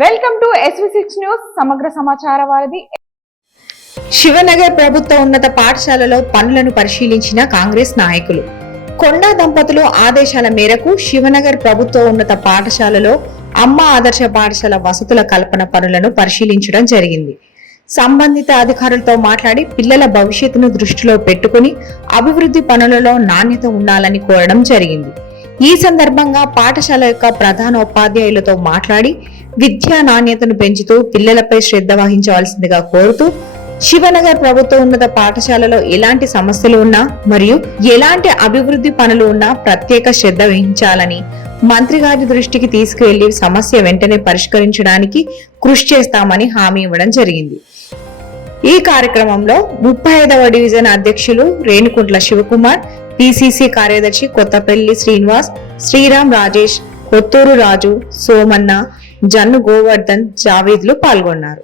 Welcome to SV6 news సమగ్ర సమాచార వారధి. శివనగర్ ప్రభుత్వ ఉన్నత పాఠశాలలో పనులను పరిశీలించిన కాంగ్రెస్ నాయకులు. కొండా దంపతులు ఆదేశాల మేరకు శివనగర్ ప్రభుత్వ ఉన్నత పాఠశాలలో అమ్మ ఆదర్శ పాఠశాల వసతుల కల్పన పనులను పరిశీలించడం జరిగింది. సంబంధిత అధికారులతో మాట్లాడి పిల్లల భవిష్యత్తును దృష్టిలో పెట్టుకుని అభివృద్ధి పనులలో నాణ్యత ఉండాలని కోరడం జరిగింది. ఈ సందర్భంగా పాఠశాల యొక్క ప్రధాన ఉపాధ్యాయులతో మాట్లాడి విద్యా నాణ్యతను పెంచుతూ పిల్లలపై శ్రద్ధ వహించవలసిందిగా కోరుతూ శివనగర్ ప్రభుత్వ ఉన్నత పాఠశాలలో ఎలాంటి సమస్యలు ఉన్నా మరియు ఎలాంటి అభివృద్ధి పనులు ఉన్నా ప్రత్యేక శ్రద్ధ వహించాలని మంత్రి గారి దృష్టికి తీసుకువెళ్లి సమస్య వెంటనే పరిష్కరించడానికి కృషి చేస్తామని హామీ ఇవ్వడం జరిగింది. ఈ కార్యక్రమంలో 35వ డివిజన్ అధ్యక్షులు రేణుకుంట్ల శివకుమార్, పిసిసి కార్యదర్శి కొత్తపల్లి శ్రీనివాస్, శ్రీరామ్ రాజేష్, కొత్తూరు రాజు, సోమన్న, జన్ను గోవర్ధన్, జావేద్లు పాల్గొన్నారు.